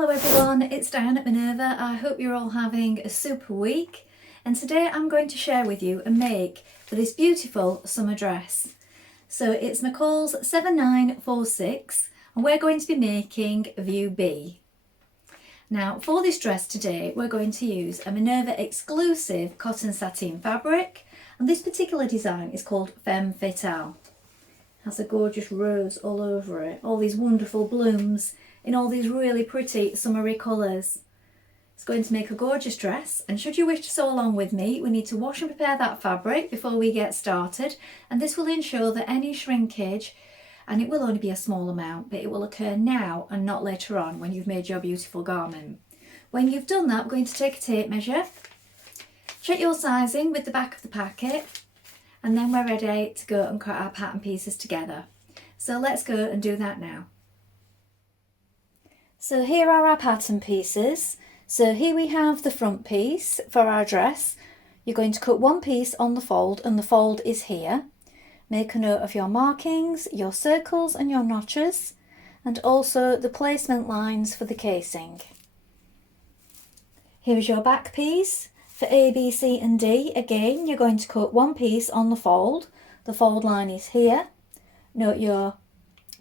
Hello everyone, it's Dianne at Minerva. I hope you're all having a super week, and today I'm going to share with you a make for this beautiful summer dress. So it's McCall's 7946 and we're going to be making view B. Now for this dress today we're going to use a Minerva exclusive cotton sateen fabric, and this particular design is called Femme Fatale. Has a gorgeous rose all over it, all these wonderful blooms in all these really pretty summery colours. It's going to make a gorgeous dress, and should you wish to sew along with me, we need to wash and prepare that fabric before we get started, and this will ensure that any shrinkage, and it will only be a small amount, but it will occur now and not later on when you've made your beautiful garment. When you've done that, we're going to take a tape measure, check your sizing with the back of the packet, and then we're ready to go and cut our pattern pieces together. So let's go and do that now. So here are our pattern pieces. So here we have the front piece for our dress. You're going to cut one piece on the fold, and the fold is here. Make a note of your markings, your circles and your notches, and also the placement lines for the casing. Here is your back piece. For A, B, C and D, again, you're going to cut one piece on the fold. The fold line is here. Note your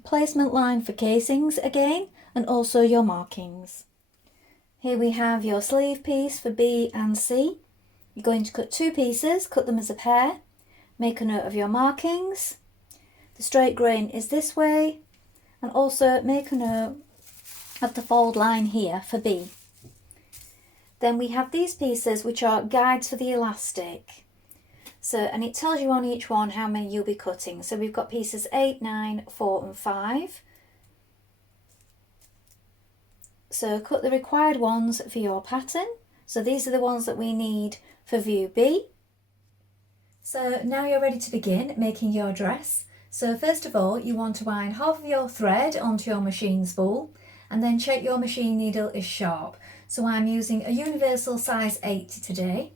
placement line for casings again, and also your markings. Here we have your sleeve piece for B and C. You're going to cut two pieces, cut them as a pair. Make a note of your markings. The straight grain is this way, and also make a note of the fold line here for B. Then we have these pieces which are guides for the elastic. And it tells you on each one how many you'll be cutting. So we've got pieces 8, 9, 4 and 5. So cut the required ones for your pattern. So these are the ones that we need for view B. So now you're ready to begin making your dress. So first of all, you want to wind half of your thread onto your machine spool, and then check your machine needle is sharp. So I'm using a universal size 8 today.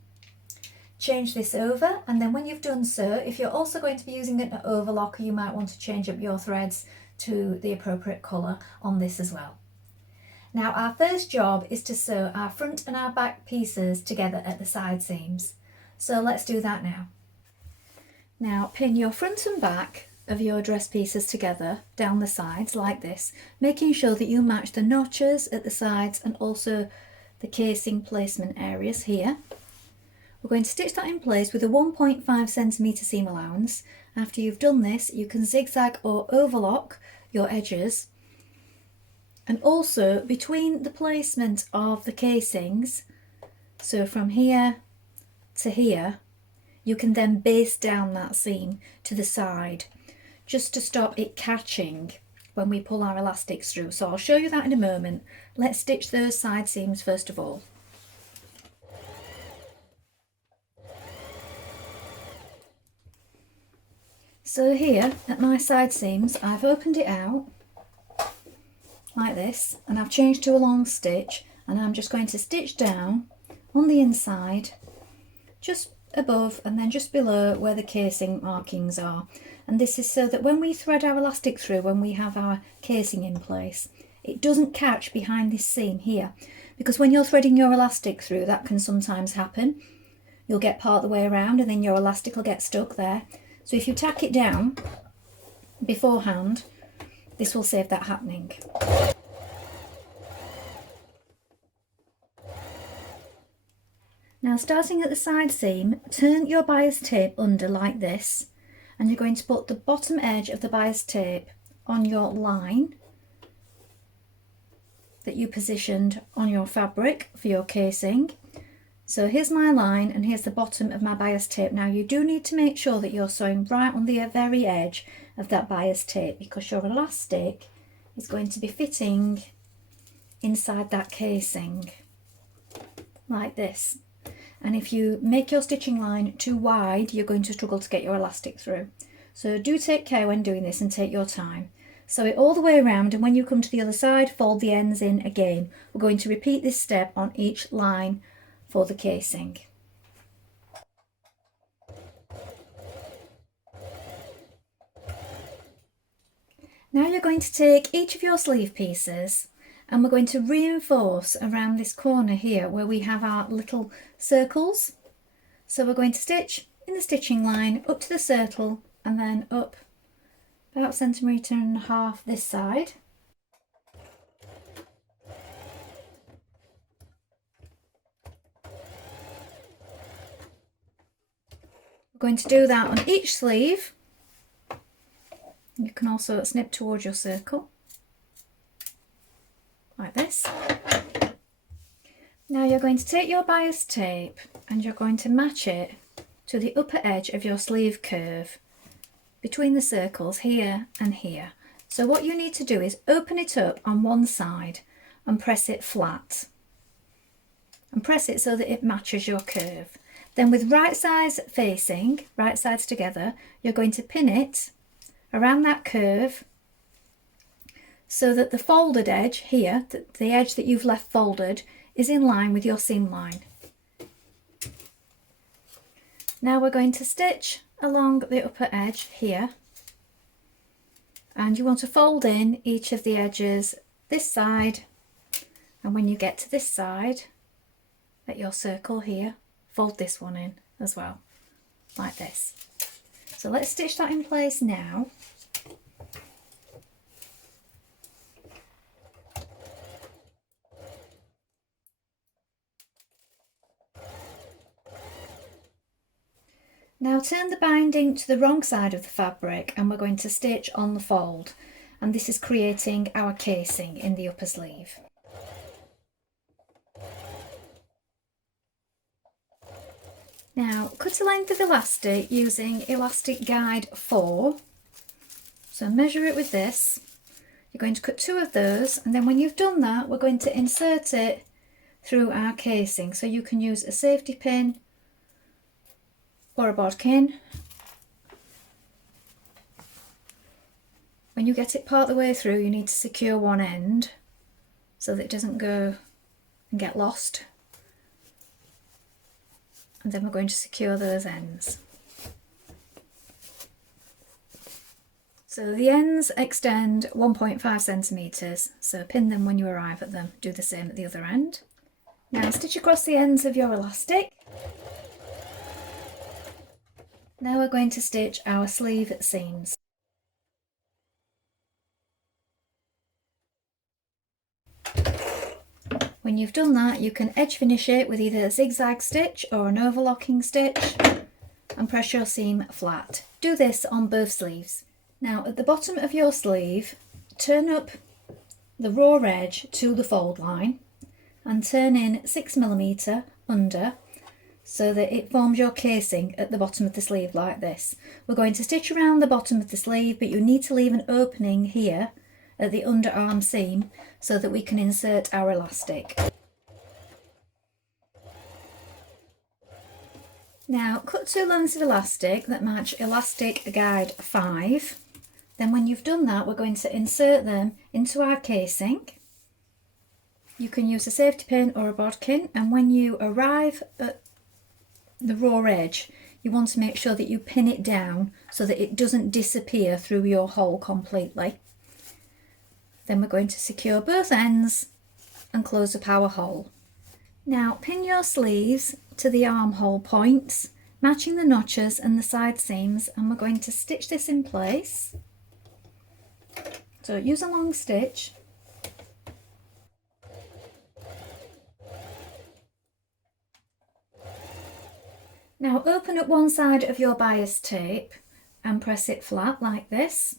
Change this over, and then when you've done so, if you're also going to be using an overlocker, you might want to change up your threads to the appropriate colour on this as well. Now our first job is to sew our front and our back pieces together at the side seams. So let's do that now. Now pin your front and back of your dress pieces together down the sides like this, making sure that you match the notches at the sides and also the casing placement areas here. We're going to stitch that in place with a 1.5 centimetre seam allowance. After you've done this, you can zigzag or overlock your edges, and also between the placement of the casings, so from here to here, you can then baste down that seam to the side, just to stop it catching when we pull our elastics through. So I'll show you that in a moment. Let's stitch those side seams first of all. So here at my side seams, I've opened it out like this, and I've changed to a long stitch, and I'm just going to stitch down on the inside, just above and then just below where the casing markings are. And this is so that when we thread our elastic through, when we have our casing in place, it doesn't catch behind this seam here, because when you're threading your elastic through, that can sometimes happen. You'll get part of the way around and then your elastic will get stuck there. So if you tack it down beforehand, this will save that happening. Now starting at the side seam, turn your bias tape under like this, and you're going to put the bottom edge of the bias tape on your line that you positioned on your fabric for your casing. So here's my line and here's the bottom of my bias tape. Now you do need to make sure that you're sewing right on the very edge of that bias tape, because your elastic is going to be fitting inside that casing like this. And if you make your stitching line too wide, you're going to struggle to get your elastic through. So do take care when doing this and take your time. Sew it all the way around, and when you come to the other side, fold the ends in again. We're going to repeat this step on each line for the casing. Now you're going to take each of your sleeve pieces and we're going to reinforce around this corner here where we have our little circles. So we're going to stitch in the stitching line up to the circle and then up about 1.5 centimetres this side. We're going to do that on each sleeve. You can also snip towards your circle like this. Now you're going to take your bias tape and you're going to match it to the upper edge of your sleeve curve between the circles here and here. So what you need to do is open it up on one side and press it flat. And press it so that it matches your curve. Then with right sides facing, right sides together, you're going to pin it around that curve so that the folded edge here, the edge that you've left folded, is in line with your seam line. Now we're going to stitch along the upper edge here, and you want to fold in each of the edges this side, and when you get to this side at your circle here, fold this one in as well, like this. So let's stitch that in place now. Now turn the binding to the wrong side of the fabric and we're going to stitch on the fold, and this is creating our casing in the upper sleeve. Now cut a length of elastic using Elastic Guide 4. So measure it with this. You're going to cut 2 of those, and then when you've done that we're going to insert it through our casing. So you can use a safety pin or a bodkin. When you get it part the way through, you need to secure one end so that it doesn't go and get lost. And then we're going to secure those ends. So the ends extend 1.5 centimetres, so pin them when you arrive at them. Do the same at the other end. Now stitch across the ends of your elastic. Now we're going to stitch our sleeve seams. When you've done that, you can edge finish it with either a zigzag stitch or an overlocking stitch and press your seam flat. Do this on both sleeves. Now at the bottom of your sleeve, turn up the raw edge to the fold line and turn in 6mm under so that it forms your casing at the bottom of the sleeve like this. We're going to stitch around the bottom of the sleeve, but you need to leave an opening here at the underarm seam so that we can insert our elastic. Now cut 2 lengths of elastic that match Elastic Guide 5. Then when you've done that, we're going to insert them into our casing. You can use a safety pin or a bodkin, and when you arrive at the raw edge, you want to make sure that you pin it down so that it doesn't disappear through your hole completely. Then we're going to secure both ends and close up our hole. Now pin your sleeves to the armhole points, matching the notches and the side seams, and we're going to stitch this in place. So use a long stitch. Now open up one side of your bias tape and press it flat like this,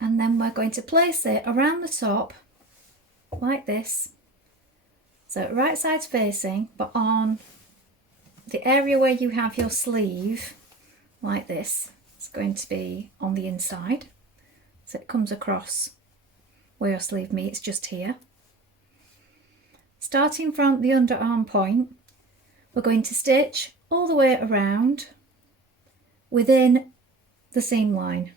and then we're going to place it around the top like this, so right side's facing, but on the area where you have your sleeve like this, it's going to be on the inside, so it comes across where your sleeve meets, just here. Starting from the underarm point, we're going to stitch all the way around within the seam line.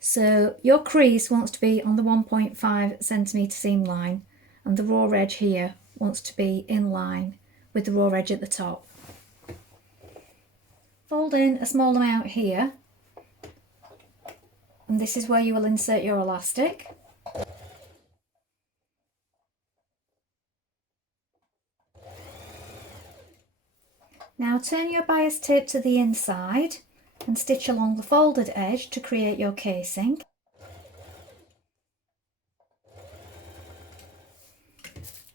So your crease wants to be on the 1.5 centimetre seam line, and the raw edge here wants to be in line with the raw edge at the top. Fold in a small amount here, and this is where you will insert your elastic. Now turn your bias tape to the inside and stitch along the folded edge to create your casing.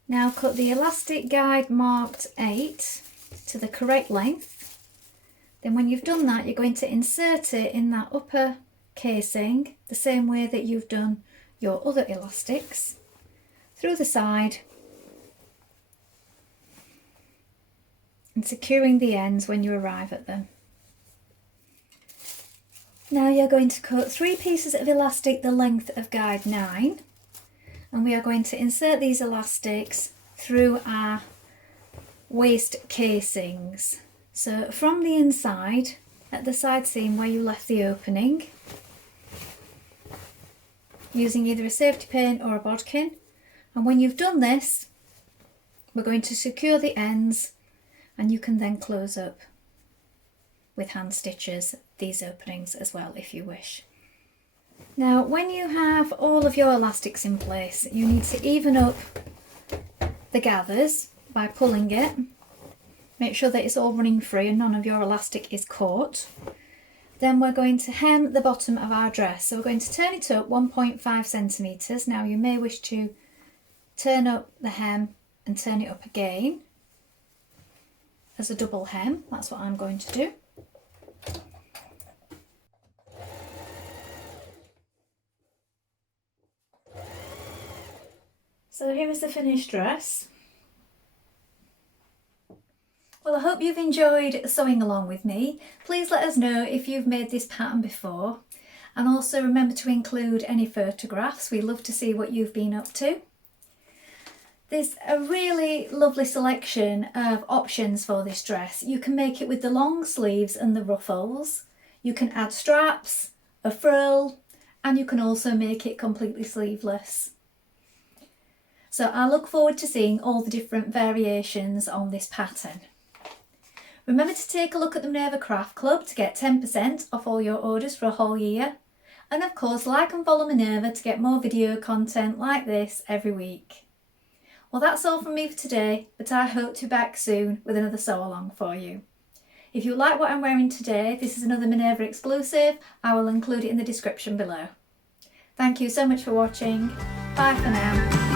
Now cut the elastic guide marked 8 to the correct length. Then when you've done that, you're going to insert it in that upper casing the same way that you've done your other elastics, through the side and securing the ends when you arrive at them. Now you're going to cut 3 pieces of elastic the length of guide 9, and we are going to insert these elastics through our waist casings. So from the inside at the side seam where you left the opening, using either a safety pin or a bodkin, and when you've done this, we're going to secure the ends, and you can then close up with hand stitches these openings as well if you wish. Now when you have all of your elastics in place, you need to even up the gathers by pulling it. Make sure that it's all running free and none of your elastic is caught. Then we're going to hem the bottom of our dress. So we're going to turn it up 1.5 centimetres. Now you may wish to turn up the hem and turn it up again as a double hem. That's what I'm going to do. So here is the finished dress. Well, I hope you've enjoyed sewing along with me. Please let us know if you've made this pattern before, and also remember to include any photographs. We love to see what you've been up to. There's a really lovely selection of options for this dress. You can make it with the long sleeves and the ruffles. You can add straps, a frill, and you can also make it completely sleeveless. So I look forward to seeing all the different variations on this pattern. Remember to take a look at the Minerva Craft Club to get 10% off all your orders for a whole year. And of course, like and follow Minerva to get more video content like this every week. Well, that's all from me for today, but I hope to be back soon with another sew along for you. If you like what I'm wearing today, this is another Minerva exclusive. I will include it in the description below. Thank you so much for watching. Bye for now.